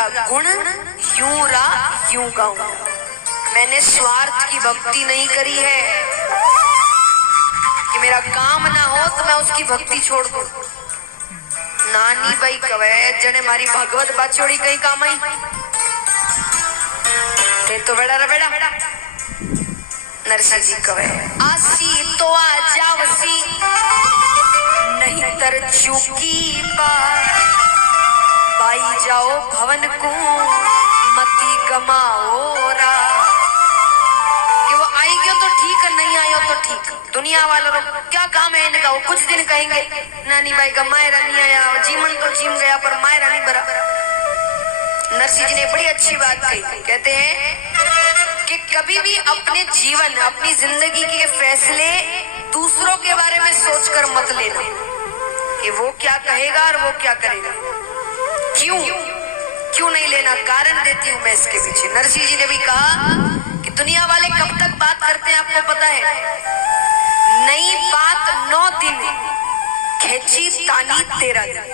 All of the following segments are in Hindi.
पूरा गुण यूं रा यूं गाऊं। मैंने स्वार्थ की भक्ति नहीं करी है कि मेरा काम ना हो तो मैं उसकी भक्ति छोड़ दूं। नानी भाई कवे जने मारी भागवत बाचोड़ी कहीं काम आई ते तो बेड़ा रे बेड़ा नरसिंह जी कवे आसी तो आ जावसी नहीं तर चूकी पाई जाओ भवन को मती गमाओ रा कि वो आई गयो तो ठीक है नहीं आयो तो ठीक। दुनिया वालों को क्या काम है इनका, वो कुछ दिन कहेंगे नानी भाई का मायरा नहीं आया, जीवन तो जीम गया पर मायरा नहीं भरा। नरसिंह जी ने बड़ी अच्छी बात कही, कहते हैं कि कभी भी अपने जीवन अपनी जिंदगी के फैसले दूसरों के बारे में सोचकर मत लेना कि वो क्या कहेगा और वो क्या करेगा। क्यों नहीं लेना, कारण देती हूं मैं इसके पीछे। नरसिंह जी ने भी कहा कि दुनिया वाले कब तक बात करते हैं आपको पता है, नई बात 9 दिन खेची तानी 13 दिन,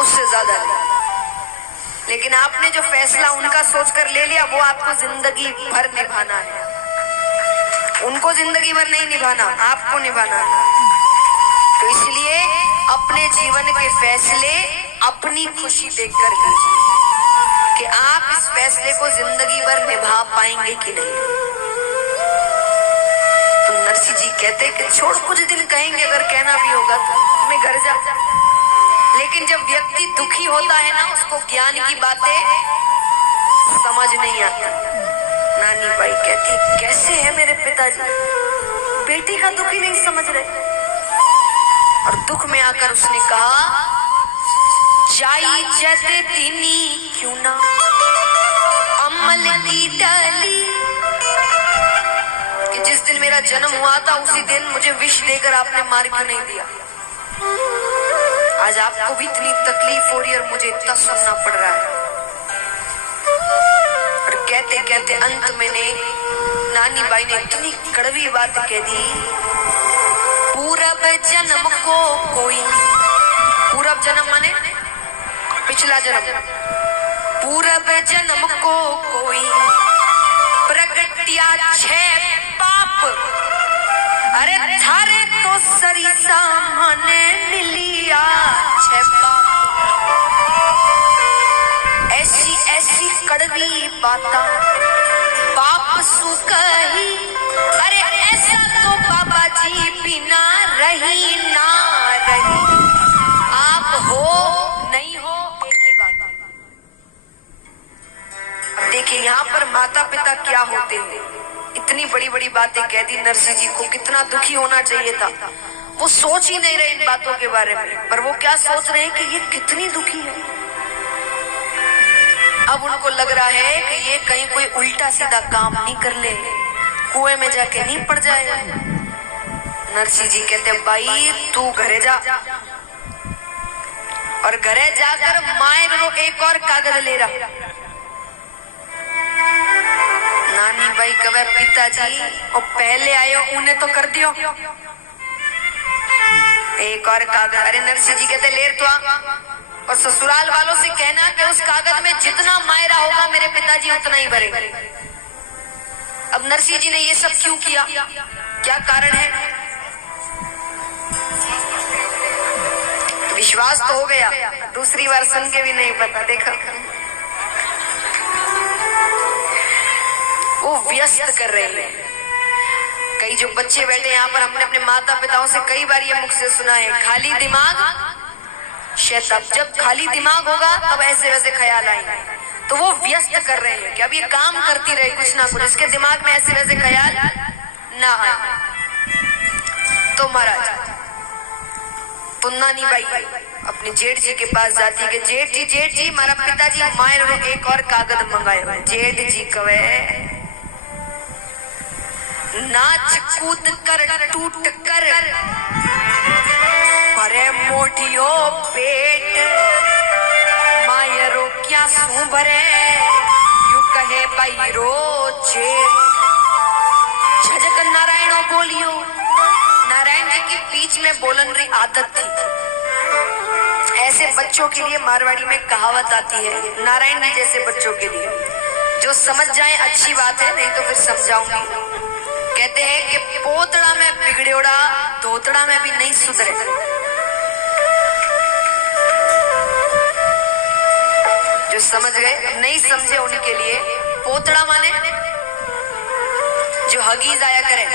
उससे ज्यादा नहीं। लेकिन आपने जो फैसला उनका सोचकर ले लिया वो आपको जिंदगी भर निभाना है। उनको जिंदगी भर नहीं निभाना, आपको निभाना है। तो इसलिए अपने जीवन के फैसले अपनी खुशी देखकर लीजिए कि आप इस फैसले को जिंदगी भर निभा पाएंगे कि नहीं। तो नरसिंह जी कहते कि छोड़, कुछ दिन कहेंगे, अगर कहना भी होगा तो मैं घर जा। लेकिन जब व्यक्ति दुखी होता है ना, उसको ज्ञान की बातें समझ नहीं आती। नानी बाई कहती कैसे है मेरे पिताजी, बेटी का दुखी नहीं समझ रहे। और दुख में आकर उसने कहा जाई जद दिनी क्यों ना अमल की डाली, कि जिस दिन मेरा जन्म हुआ था उसी दिन मुझे विष देकर आपने मार क्यों नहीं दिया। आज आपको भी इतनी तकलीफ हो रही है और मुझे इतना सुनना पड़ रहा है। और कहते कहते अंत में ने नानी बाई ने इतनी कड़वी बात कह दी, पूरब जन्म को कोई, पूरब जन्म माने पिछला जन्म, पूरब जन्म को कोई प्रगटिया 6 पाप, अरे थारे तो सरिसा माने मिलिया 6 पाप। ऐसी ऐसी कड़वी बाता बाप सु कही, अरे ऐसा तो बाबा जी बिना रही ना रही। आप हो नहीं हो एक ही बात। अब देखिए यहाँ पर माता पिता क्या होते हैं, इतनी बड़ी बड़ी बातें कह दी नरसिंह जी को, कितना दुखी होना चाहिए था। वो सोच ही नहीं रहे इन बातों के बारे में, पर वो क्या सोच रहे हैं कि ये कितनी दुखी है। अब उनको लग रहा है कि ये कहीं कोई उल्टा सीधा काम नहीं कर ले, कुएं में जाके नहीं पड़ जाएगा। नरसिंह जी कहते भाई तू घरे जा, और घरे जाकर मायर रो एक और कागज ले रहा। नानी भाई कवे पिताजी और पहले आयो उन्हें तो कर दियो एक और कागज। अरे नरसिंह जी कहते लेर तो और ससुराल वालों से कहना कि उस कागज में जितना मायरा होगा मेरे पिताजी उतना ही भरेंगे। अब नरसिंह जी ने ये सब क्यों किया, क्या कारण है? विश्वास तो हो गया, दूसरी बार सुन के भी नहीं पता। देखा वो व्यस्त कर रहे हैं। कई जो बच्चे बैठे यहाँ पर, हमने अपने माता पिताओं से कई बार ये मुख से सुना है, खाली दिमाग शैतान। जब खाली दिमाग होगा तब ऐसे वैसे ख्याल आएंगे। तो वो व्यस्त कर रहे हैं कि अब ये काम करती रहे कुछ ना कुछ, इसके दिमाग में ऐसे वैसे ख्याल ना आए। तो महाराज तो नानी बाई अपने जेठ जी के पास जाती है कि जेठ जी हमारा पिताजी मायर रो एक और कागज मंगाए। जेठ जी कवे नाच कूद कर टूट कर भरे मोटियो पेट, मायरो क्या सू भरे यू कहे बाई रोजे। झजक नारायणो बोलियो, नारायण जी की बीच में बोलन रही आदत थी। ऐसे बच्चों के लिए मारवाड़ी में कहावत आती है, नारायण जी जैसे बच्चों के लिए, जो समझ जाए अच्छी बात है, नहीं तो फिर समझाऊंगी। कहते हैं कि पोतड़ा में बिगड़ोड़ा धोतड़ा में भी नहीं सुधरे। जो समझ गए, नहीं समझे उनके लिए पोतड़ा माने जो हगीज आया करे,